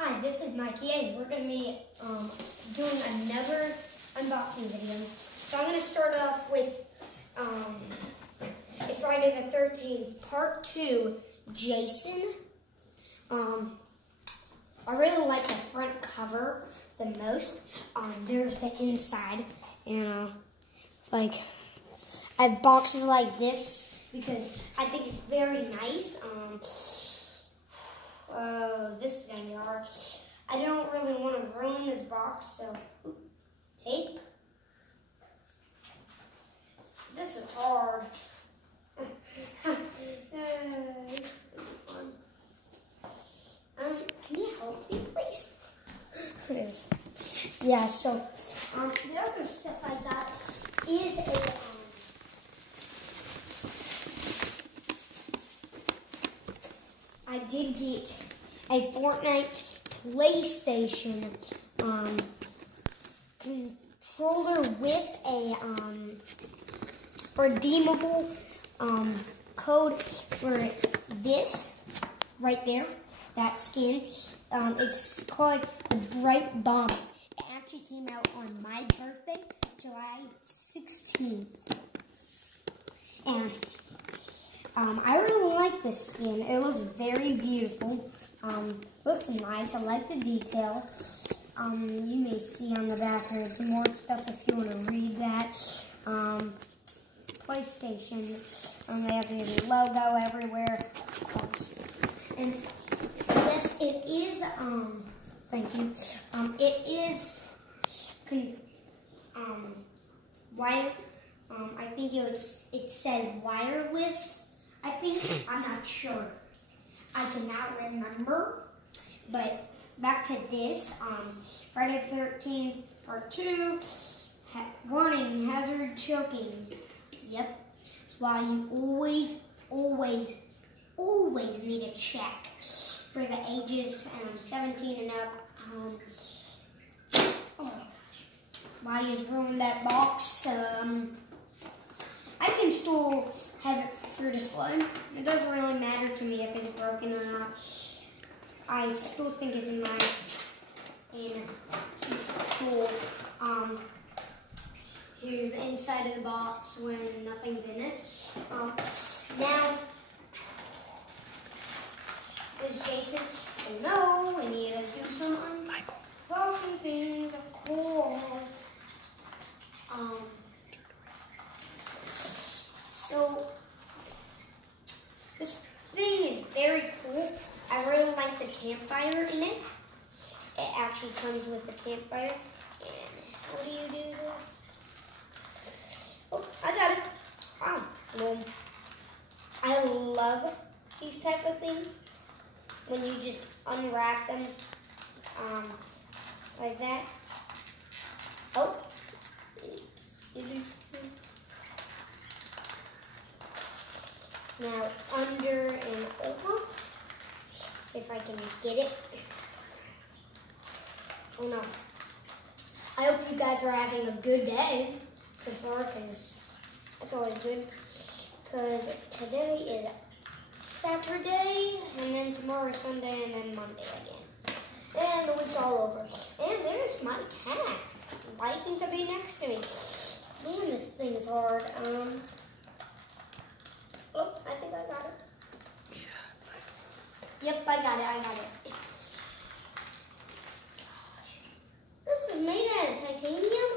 Hi, this is Mikey A. We're going to be doing another unboxing video. So I'm going to start off with it's Friday the 13th, Part 2, Jason. I really like the front cover the most. There's the inside, and I have boxes like this because I think it's very nice. This is gonna be hard. I don't really want to ruin this box, so tape. This is hard. This is fun. Can you help me, please? Yeah. So, the other stuff I got is I did get a Fortnite PlayStation controller with a redeemable code for this right there, that skin. It's called the Bright Bomb. It actually came out on my birthday, July 16th. And I really like this skin. It looks very beautiful. Looks nice. I like the detail. You may see on the back there's more stuff if you want to read that. PlayStation. They have the logo everywhere. Of course. And yes, it is. Thank you. It is. Wire. I think it says wireless. I think, I'm not sure. I cannot remember. But back to this, Friday the 13th, Part 2, warning, hazard choking. Yep. That's why you always need to check for the ages 17 and up. Oh my gosh. Why you ruined that box? I can still have it for display. It doesn't really matter to me if it's broken or not. I still think it's nice and cool. Here's the inside of the box when nothing's in it. Now, there's Jason. Oh no, I need to do some unboxing things, of course. So, this thing is very cool. I really like the campfire in it. It actually comes with the campfire. And how do you do this? Oh, I got it. Oh, well, I love these type of things. When you just unwrap them like that. Oh, now under and over. See if I can get it. Oh no. I hope you guys are having a good day so far, because that's always good. Because today is Saturday, and then tomorrow is Sunday, and then Monday again. And the week's all over. And there's my cat, liking to be next to me. Man, this thing is hard. Oh, I think I got it. Yep, I got it. Gosh. This is made out of titanium.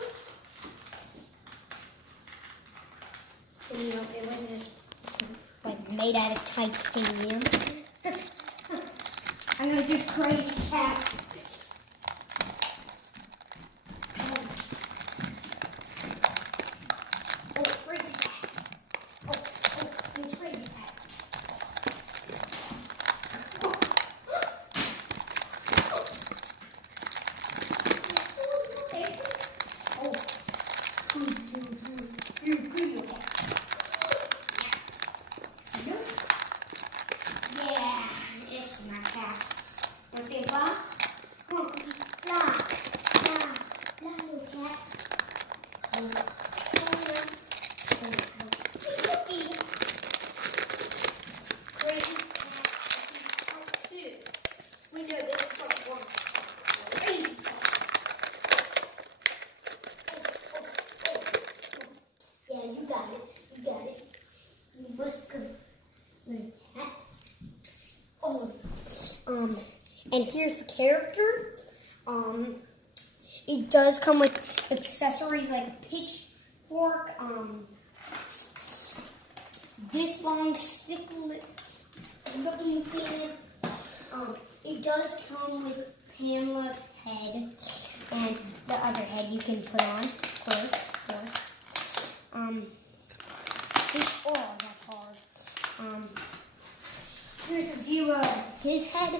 You know, it was like made out of titanium. I'm gonna do crazy cat. Oh, crazy cat. Oh, it's crazy cat. Okay. Oh. You good, okay. Yeah, it's my cat. Wanna see a claw? And here's the character. It does come with accessories like a pitchfork, this long stick-looking thing. It does come with Pamela's head and the other head you can put on, of course. Oh, that's hard. Here's a view of his head.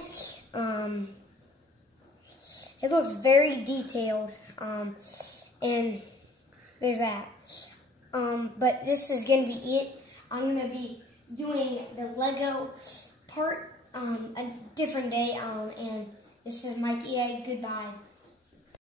It looks very detailed, and there's that. But this is going to be it. I'm going to be doing the Lego part a different day, and this is Mikey A. Goodbye.